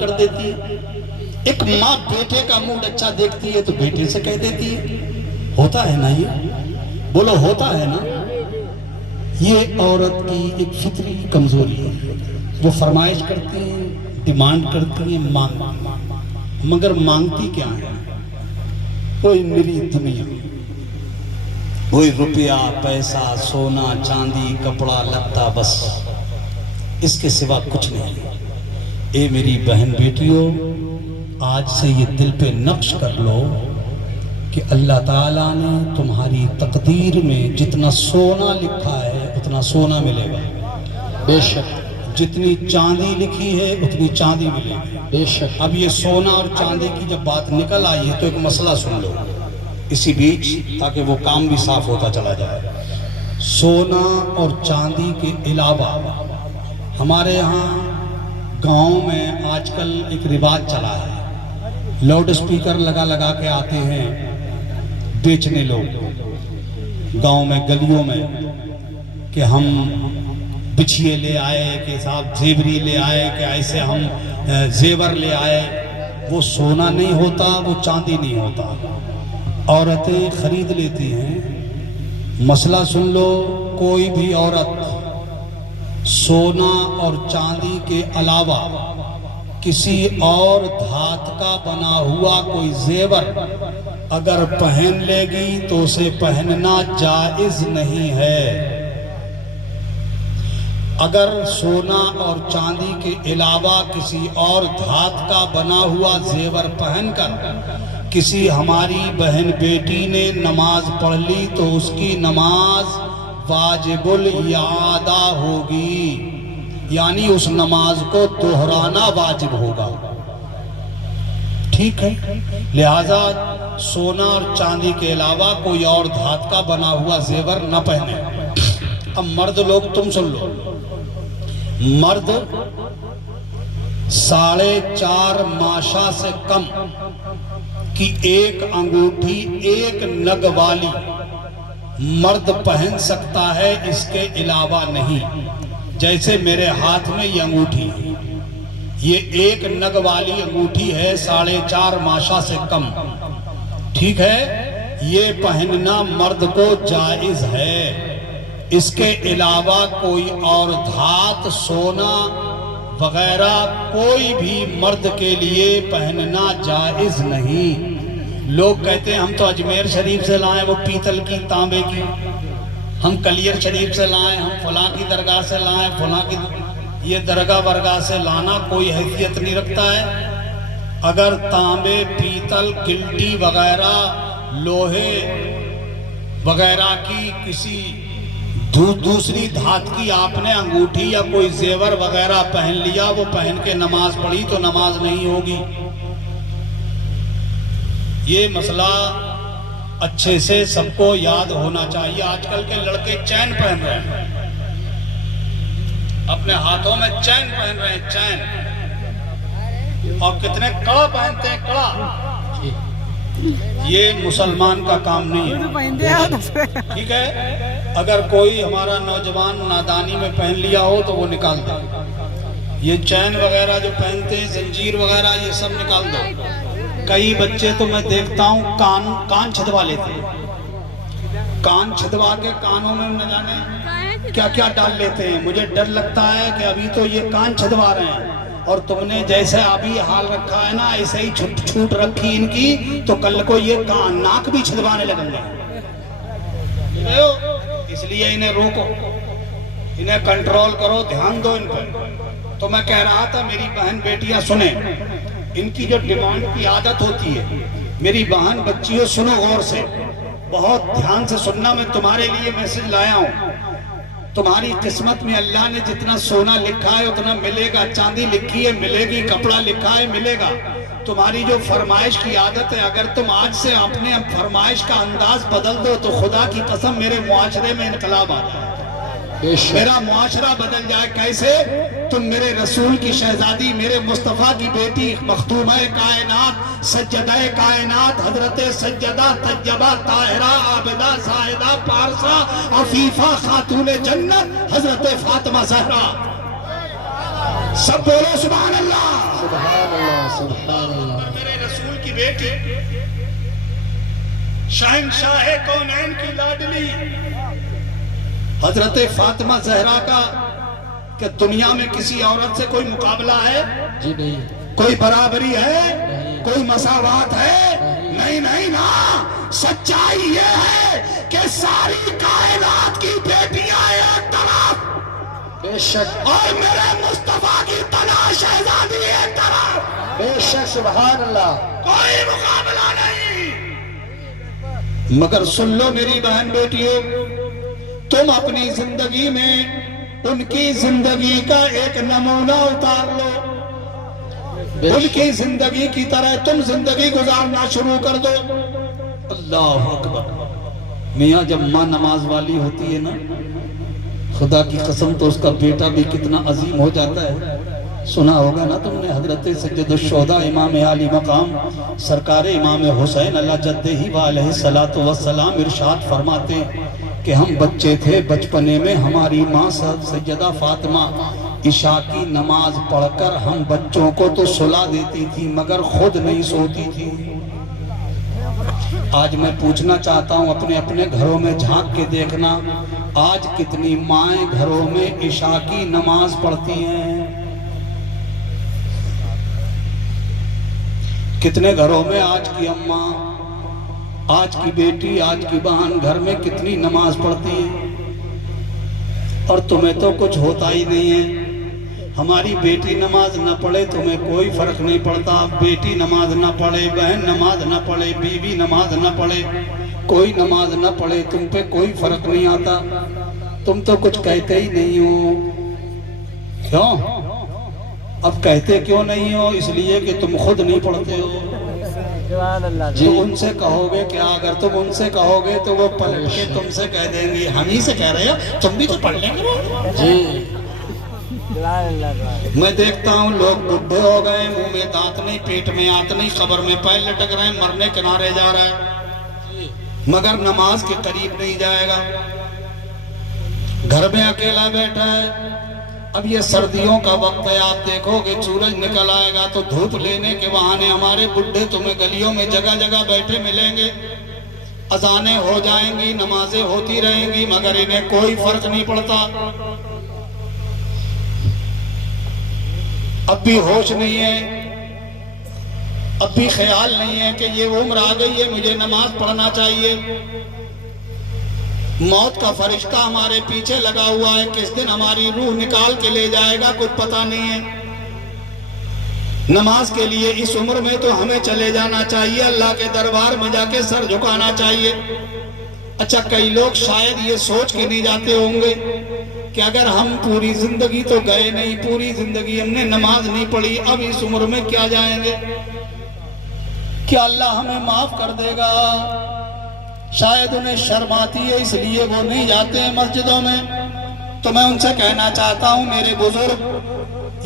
کر دیتی ہے. ایک ماں بیٹے کا موڈ اچھا دیکھتی ہے تو بیٹے سے کہہ دیتی ہے. ہوتا ہے نا یہ؟ بولو ہوتا ہے نا؟ یہ عورت کی ایک فطری کمزوری ہے. وہ فرمائش کرتی ہیں، ڈیمانڈ کرتی ہیں، مگر مانگتی کیا ہے؟ کوئی میری دنیا، کوئی روپیہ پیسہ سونا چاندی کپڑا لتا، بس اس کے سوا کچھ نہیں. اے میری بہن بیٹیوں، آج سے یہ دل پہ نقش کر لو کہ اللہ تعالیٰ نے تمہاری تقدیر میں جتنا سونا لکھا ہے اتنا سونا ملے گا بے شک. جتنی چاندی لکھی ہے اتنی چاندی ملے گی بے شک. اب یہ سونا اور چاندی کی جب بات نکل آئی ہے تو ایک مسئلہ سن لو اسی بیچ، تاکہ وہ کام بھی صاف ہوتا چلا جائے. سونا اور چاندی کے علاوہ ہمارے یہاں گاؤں میں آج کل ایک رواج چلا ہے، لاؤڈ اسپیکر لگا کے آتے ہیں بیچنے لوگ گاؤں میں گلیوں میں کہ ہم بچھیے لے آئے، کہ صاحب زیوری لے آئے، کہ ایسے ہم زیور لے آئے. وہ سونا نہیں ہوتا، وہ چاندی نہیں ہوتا. عورتیں خرید لیتی ہیں. مسئلہ سن لو، کوئی بھی عورت سونا اور چاندی کے علاوہ کسی اور دھات کا بنا ہوا کوئی زیور اگر پہن لے گی تو اسے پہننا جائز نہیں ہے. اگر سونا اور چاندی کے علاوہ کسی اور دھات کا بنا ہوا زیور پہن کر کسی ہماری بہن بیٹی نے نماز پڑھ لی تو اس کی نماز واجب الاعادہ ہوگی، یعنی اس نماز کو دہرانا واجب ہوگا. ٹھیک ہے؟ لہذا سونا اور چاندی کے علاوہ کوئی اور دھات کا بنا ہوا زیور نہ پہنے. اب مرد لوگ تم سن لو، مرد 4.5 ماشا سے کم کی ایک انگوٹھی ایک نگ والی مرد پہن سکتا ہے، اس کے علاوہ نہیں. جیسے میرے ہاتھ میں یہ انگوٹھی، یہ ایک نگ والی انگوٹھی ہے 4.5 ماشا سے کم. ٹھیک ہے؟ یہ پہننا مرد کو جائز ہے. اس کے علاوہ کوئی اور دھات سونا وغیرہ کوئی بھی مرد کے لیے پہننا جائز نہیں. لوگ کہتے ہیں ہم تو اجمیر شریف سے لائیں وہ پیتل کی تانبے کی، ہم کلیر شریف سے لائیں، ہم فلاں کی درگاہ سے لائیں فلاں کی. یہ درگاہ برگاہ سے لانا کوئی حیثیت نہیں رکھتا ہے. اگر تانبے پیتل گلٹی وغیرہ لوہے وغیرہ کی کسی دوسری دھات کی آپ نے انگوٹھی یا کوئی زیور وغیرہ پہن لیا، وہ پہن کے نماز پڑھی تو نماز نہیں ہوگی. یہ مسئلہ اچھے سے سب کو یاد ہونا چاہیے. آج کل کے لڑکے چین پہن رہے ہیں، اپنے ہاتھوں میں چین پہن رہے ہیں، چین، اور کتنے کڑا پہنتے ہیں، کڑا. یہ مسلمان کا کام نہیں ہے. ٹھیک ہے؟ اگر کوئی ہمارا نوجوان نادانی میں پہن لیا ہو تو وہ نکال دو. یہ چین وغیرہ جو پہنتے ہیں، زنجیر وغیرہ، یہ سب نکال دو. کئی بچے تو میں دیکھتا ہوں کان چھدوا لیتے ہیں، کان چھدوا کے کانوں میں نہ جانے کیا کیا ڈال لیتے ہیں. مجھے ڈر لگتا ہے کہ ابھی تو یہ کان چھدوا رہے ہیں اور تم نے جیسے ابھی حال رکھا ہے نا ایسے ہی چھوٹ رکھی ان کی، تو کل کو یہ کان ناک بھی چھدوانے لگیں گے. اس لیے انہیں روکو، انہیں کنٹرول کرو، دھیان دو ان پر. تو میں کہہ رہا تھا میری بہن بیٹیاں سنیں، ان کی جو ڈیمانڈ کی عادت ہوتی ہے، میری بہن بچیوں سنو غور سے، بہت دھیان سے سننا. میں تمہارے لیے میسج لایا ہوں. تمہاری قسمت میں اللہ نے جتنا سونا لکھا ہے اتنا ملے گا، چاندی لکھی ہے ملے گی، کپڑا لکھا ہے ملے گا. تمہاری جو فرمائش کی عادت ہے، اگر تم آج سے اپنے فرمائش کا انداز بدل دو تو خدا کی قسم میرے معاشرے میں انقلاب آ جائے، میرا معاشرہ بدل جائے. کیسے؟ تم میرے رسول کی شہزادی، میرے مصطفیٰ کی بیٹی، مختومہ کائنات، سجدہ کائنات، حضرت سجدہ طیبہ طاہرہ عابدہ زاہدہ پارسہ عفیفہ خاتون جنت حضرت فاطمہ زہرا سب بولو سبحان اللہ۔ سبحان اللہ سبحان اللہ۔ میرے رسول کی بیٹی شہنشاہ کونین کی لاڈلی حضرت فاطمہ زہرا کا کہ دنیا میں کسی عورت سے کوئی مقابلہ ہے؟ جی نہیں۔ کوئی برابری ہے؟ کوئی مساوات ہے؟ نہیں نہیں نا۔ سچائی یہ ہے کہ ساری کائنات کی بیٹیاں ایک طرف بے شک اور میرے مصطفیٰ کی تنہا شہزادی ایک طرف، بے شک سبحان اللہ۔ کوئی مقابلہ نہیں۔ مگر سن لو میری بہن بیٹیوں، تم اپنی زندگی میں ان کی زندگی کا ایک نمونہ اتار لو، ان کی زندگی کی طرح تم زندگی گزارنا شروع کر دو۔ اللہ اکبر۔ میاں جب ماں نماز والی ہوتی ہے نا، خدا کی قسم تو اس کا بیٹا بھی کتنا عظیم ہو جاتا ہے۔ سنا ہوگا نا تم نے حضرت سید الشہداء امام عالی مقام سرکار امام حسین علیہ جدہ و علیہ الصلوۃ والسلام ارشاد فرماتے کہ ہم بچے تھے، بچپنے میں ہماری ماں سیدہ فاطمہ عشاء کی نماز پڑھ کر ہم بچوں کو تو سلا دیتی تھی مگر خود نہیں سوتی تھی۔ آج میں پوچھنا چاہتا ہوں، اپنے اپنے گھروں میں جھانک کے دیکھنا، آج کتنی مائیں گھروں میں عشاء کی نماز پڑھتی ہیں؟ کتنے گھروں میں آج کی اماں، آج کی بیٹی، آج کی بہن گھر میں کتنی نماز پڑھتی ہیں؟ اور تمہیں تو کچھ ہوتا ہی نہیں ہے۔ ہماری بیٹی نماز نہ پڑھے تمہیں کوئی فرق نہیں پڑتا، بیٹی نماز نہ پڑھے، بہن نماز نہ پڑھے، بیوی نماز نہ پڑھے، کوئی نماز نہ پڑھے، تم پہ کوئی فرق نہیں آتا۔ تم تو کچھ کہتے ہی نہیں ہو۔ کیوں؟ اب کہتے کیوں نہیں ہو؟ اس لیے کہ تم خود نہیں پڑھتے ہو۔ تو ان سے کہو گے کیا؟ اگر تم ان سے کہو گے تو وہ پلٹ کے تم سے کہہ دیں گے ہم ہی سے کہہ رہے ہو، تم بھی تو پڑھ لیں گے۔ جی میں دیکھتا ہوں لوگ بڈھے ہو گئے، منہ میں دانت نہیں، پیٹ میں آنت نہیں، قبر میں پیر لٹک رہے ہیں، مرنے کنارے جا رہا ہے مگر نماز کے قریب نہیں جائے گا، گھر میں اکیلا بیٹھا ہے۔ اب یہ سردیوں کا وقت ہے، آپ دیکھو گے سورج نکل آئے گا تو دھوپ لینے کے بہانے ہمارے بڈھے تمہیں گلیوں میں جگہ جگہ بیٹھے ملیں گے۔ اذانیں ہو جائیں گی، نمازیں ہوتی رہیں گی مگر انہیں کوئی فرق نہیں پڑتا۔ اب بھی ہوش نہیں ہے، اب بھی خیال نہیں ہے کہ یہ عمر آ گئی ہے مجھے نماز پڑھنا چاہیے۔ موت کا فرشتہ ہمارے پیچھے لگا ہوا ہے، کس دن ہماری روح نکال کے لے جائے گا کچھ پتہ نہیں ہے۔ نماز کے لیے اس عمر میں تو ہمیں چلے جانا چاہیے، اللہ کے دربار میں جا کے سر جھکانا چاہیے۔ اچھا کئی لوگ شاید یہ سوچ کے نہیں جاتے ہوں گے کہ اگر ہم پوری زندگی تو گئے نہیں، پوری زندگی ہم نے نماز نہیں پڑھی، اب اس عمر میں کیا جائیں گے؟ کیا اللہ ہمیں معاف کر دے گا؟ شاید انہیں شرم آتی ہے اس لیے وہ نہیں جاتے ہیں مسجدوں میں۔ تو میں ان سے کہنا چاہتا ہوں میرے بزرگ،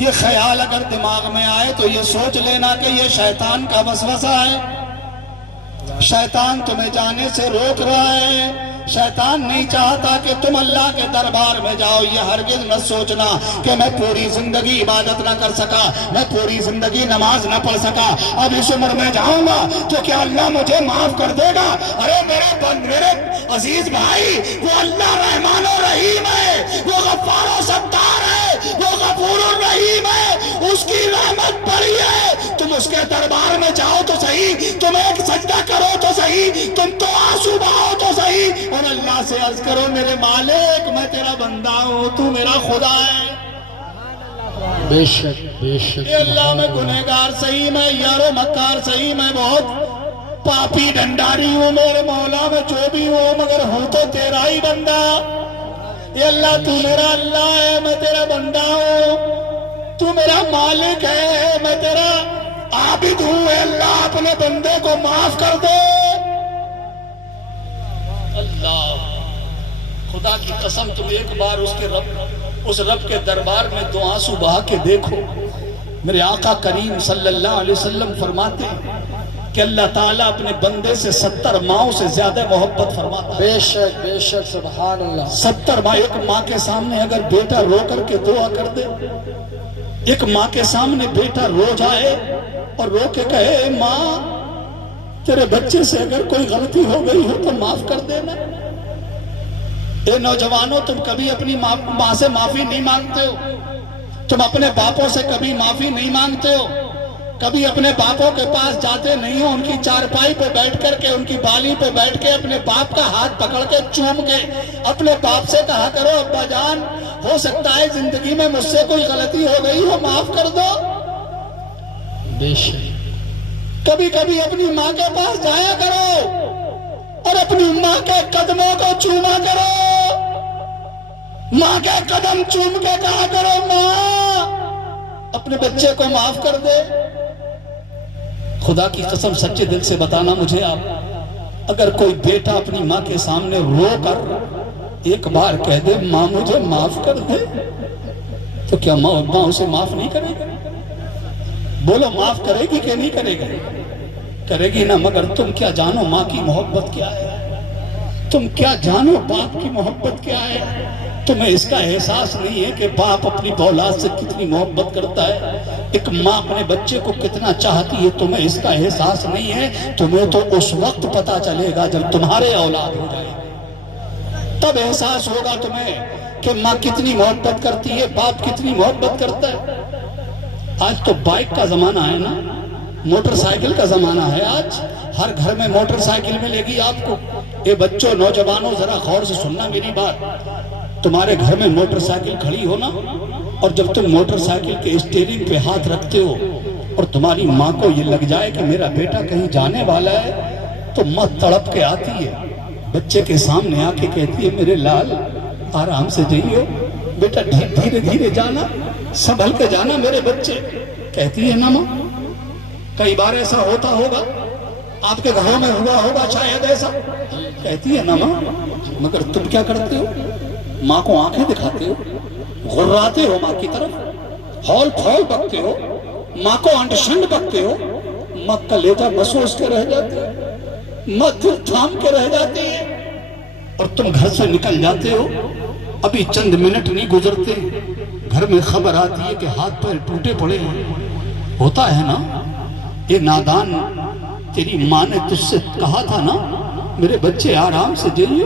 یہ خیال اگر دماغ میں آئے تو یہ سوچ لینا کہ یہ شیطان کا وسوسہ ہے، شیطان تمہیں جانے سے روک رہا ہے۔ شیطان نہیں چاہتا کہ تم اللہ کے دربار میں جاؤ۔ یہ ہرگز نہ سوچنا کہ میں پوری زندگی عبادت نہ کر سکا، میں پوری زندگی نماز نہ پڑھ سکا، اب اس عمر میں جاؤں گا تو کیا اللہ مجھے معاف کر دے گا؟ ارے میرے عزیز بھائی، وہ اللہ رحمان و رحیم ہے، وہ غفار و ستار ہے، وہ غفور الرحیم ہے، اس کی رحمت بڑی ہے۔ تم اس کے دربار میں جاؤ تو صحیح، تم ایک سجدہ کرو تو صحیح، تم تو آنسو بہاؤ تو صحیح، اور اللہ سے عرض کرو میرے مالک میں تیرا بندہ ہوں، تو میرا خدا ہے۔ بے شک بے شک۔ اے اللہ میں گنہگار صحیح، میں یارو مکار صحیح، میں بہت پاپی ڈنڈاری ہوں، میرے مولا میں جو بھی ہوں مگر ہوں تو تیرا ہی بندہ۔ اے اللہ تو میرا اللہ ہے، میں تیرا بندہ ہوں، تو میرا مالک ہے، میں تیرا عابد ہوں۔ اے اللہ اپنے بندے کو معاف کر دے۔ اللہ خدا کی قسم تم ایک بار اس رب کے دربار میں دو آنسو بہا کے دیکھو۔ میرے آقا کریم صلی اللہ علیہ وسلم فرماتے ہیں کہ اللہ تعالیٰ اپنے بندے سے 70 ماؤں سے زیادہ محبت فرماتا ہے۔ بے شک سبحان اللہ۔ 70 ماں، ایک ماں کے سامنے اگر بیٹا رو کر کے دعا کر دے ایک ماں کے سامنے بیٹا رو جائے اور رو کے کہے ماں تیرے بچے سے اگر کوئی غلطی ہو گئی ہو تو معاف کر دینا۔ اے نوجوانوں، تم کبھی اپنی ماں سے معافی نہیں مانگتے ہو، تم اپنے باپوں سے کبھی معافی نہیں مانگتے ہو، کبھی اپنے باپوں کے پاس جاتے نہیں ہو، ان کی چارپائی پہ بیٹھ کر کے، ان کی بالی پہ بیٹھ کے اپنے باپ کا ہاتھ پکڑ کے چوم کے اپنے باپ سے کہا کرو ابا جان ہو سکتا ہے زندگی میں مجھ سے کوئی غلطی ہو گئی ہو، معاف کر دو۔ بے شک کبھی کبھی اپنی ماں کے پاس جایا کرو اور اپنی ماں کے قدموں کو چوما کرو، ماں کے قدم چوم کے کہا کرو ماں اپنے بچے کو معاف کر دے۔ خدا کی قسم سچے دل سے بتانا مجھے آپ، اگر کوئی بیٹا اپنی ماں کے سامنے رو کر ایک بار کہہ دے ماں مجھے معاف کر دے، تو کیا ماں اسے معاف نہیں کرے گی؟ بولو معاف کرے گی کہ نہیں کرے گی؟ کرے گی نا، مگر تم کیا جانو ماں کی محبت کیا ہے، تم کیا جانو باپ کی محبت کیا ہے، تمہیں اس کا احساس نہیں ہے کہ باپ اپنی اولاد سے کتنی محبت کرتا ہے، ایک ماں اپنے بچے کو کتنا چاہتی ہے، تمہیں اس کا احساس نہیں ہے۔ تمہیں تو اس وقت پتا چلے گا جب تمہارے اولاد ہو جائے، تب احساس ہوگا تمہیں کہ ماں کتنی محبت کرتی ہے، باپ کتنی محبت کرتا ہے۔ آج تو بائک کا زمانہ ہے نا، موٹر سائیکل کا زمانہ ہے، آج ہر گھر میں موٹر سائیکل ملے گی آپ کو۔ اے بچوں، نوجوانوں، ذرا غور سے سننا میری بات، تمہارے گھر میں موٹر سائیکل کھڑی ہو نا، اور جب تم موٹر سائیکل کے اسٹیئرنگ پہ ہاتھ رکھتے ہو اور تمہاری ماں کو یہ لگ جائے کہ میرا بیٹا کہیں جانے والا ہے، تو ماں تڑپ کے آتی ہے، بچے کے سامنے آ کے کہتی ہے میرے لال آرام سے جائیے بیٹا، دھیرے دھیرے جانا، سنبھل کے جانا میرے بچے۔ کہتی ہے نا ماں، کئی بار ایسا ہوتا ہوگا، آپ کے گھروں میں ہوا ہوگا شاید ایسا، کہتی ہے نا ماں، مگر تم کیا کرتے ہو؟ ماں کو آنکھیں دکھاتے ہو، غراتے ہو ماں کی طرف، ہول پھول بکتے ہو، ماں کو انڈ شنڈ بکتے ہو، ماں کلیجہ محسوس کے رہ جاتے ہو، ماں دل تھام کے رہ جاتی ہے، اور تم گھر سے نکل جاتے ہو، ابھی چند منٹ نہیں گزرتے گھر میں خبر آتی ہے کہ ہاتھ پیر ٹوٹے پڑے ہیں۔ ہوتا ہے نا، یہ نادان تیری ماں نے تجھ سے کہا تھا نا میرے بچے آرام سے جائیے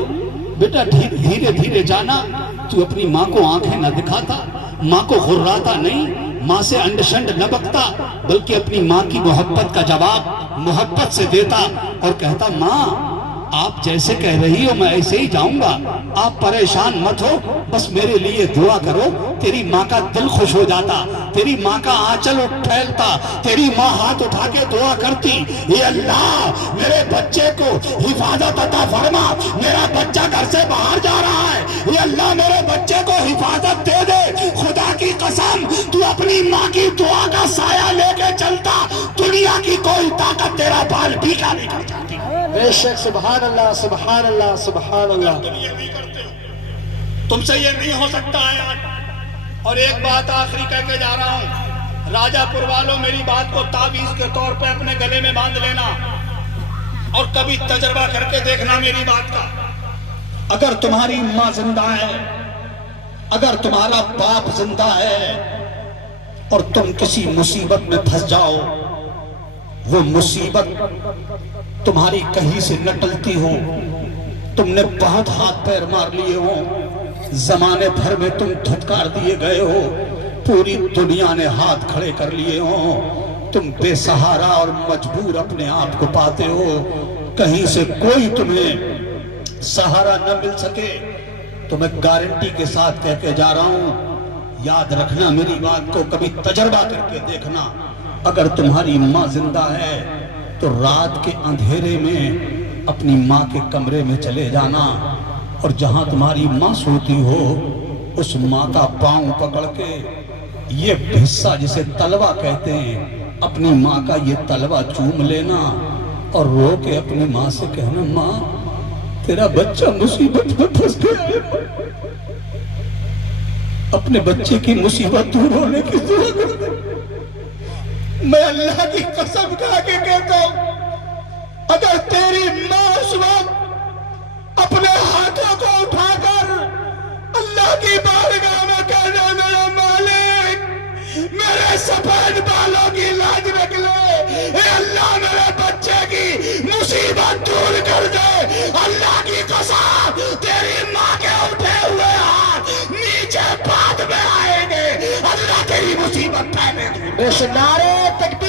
بیٹا، دھیرے دھیرے جانا، تو اپنی ماں کو آنکھیں نہ دکھاتا، ماں کو غراتا نہیں، ماں سے انڈ شنڈ نہ بکتا، بلکہ اپنی ماں کی محبت کا جواب محبت سے دیتا اور کہتا ماں آپ جیسے کہہ رہی ہو میں ایسے ہی جاؤں گا، آپ پریشان مت ہو، بس میرے لیے دعا کرو۔ تیری ماں کا دل خوش ہو جاتا، تیری ماں کا آنچل پھیلتا، تیری ماں ہاتھ اٹھا کے دعا کرتی، اے اللہ میرے بچے کو حفاظت عطا فرما، میرا بچہ گھر سے باہر جا رہا ہے، اے اللہ میرے بچے کو حفاظت دے دے۔ خدا کی قسم تو اپنی ماں کی دعا کا سایہ لے کے چلتا، دنیا کی کوئی طاقت تیرا بال بھیگا نہیں کر جاتی۔ بے شک سبحان اللہ سبحان اللہ سبحان اللہ۔ تم یہ نہیں کرتے ہو، تم سے یہ نہیں ہو سکتا ہے۔ اور ایک بات آخری کہہ کے جا رہا ہوں، راجہ پور والوں میری بات کو تعویذ کے طور پہ اپنے گلے میں باندھ لینا اور کبھی تجربہ کر کے دیکھنا میری بات کا۔ اگر تمہاری ماں زندہ ہے، اگر تمہارا باپ زندہ ہے اور تم کسی مصیبت میں پھنس جاؤ، وہ مصیبت تمہاری کہیں سے نہ ٹلتی ہو، تم نے بہت ہاتھ پیر مار لیے ہو، زمانے بھر میں تم دھتکار دیے گئے ہو، پوری دنیا نے ہاتھ کھڑے کر لیے ہو، تم بے سہارا اور مجبور اپنے آپ کو پاتے ہو، کہیں سے کوئی تمہیں سہارا نہ مل سکے، تو میں گارنٹی کے ساتھ کہہ کے جا رہا ہوں، یاد رکھنا میری بات کو، کبھی تجربہ کر کے دیکھنا، اگر تمہاری ماں زندہ ہے تو رات کے اندھیرے میں اپنی ماں کے کمرے میں چلے جانا، اور جہاں تمہاری ماں سوتی ہو اس ماں کا پاؤں پکڑ کے، یہ حصہ جسے تلوا کہتے ہیں، اپنی ماں کا یہ تلوا چوم لینا اور رو کے اپنی ماں سے کہنا ماں تیرا بچہ مصیبت میں پھنس گیا ہے، اپنے بچے کی مصیبت دور ہونے کی دعا کر دے۔ میں اللہ کی قسم کھا کے کہتا ہوں، اگر تیری ماں اس وقت اپنے ہاتھوں کو اٹھا کر اللہ کی بارگاہ میں کہنا میرا مالک میرے نکلے، اے اللہ میرے بچے کی مصیبت دور کر دے، اللہ کی قسم تیری ماں کے اٹھے ہوئے ہاتھ نیچے بعد میں آئیں گے، اللہ تیری مصیبت پہنے دے۔ اس نعرے تک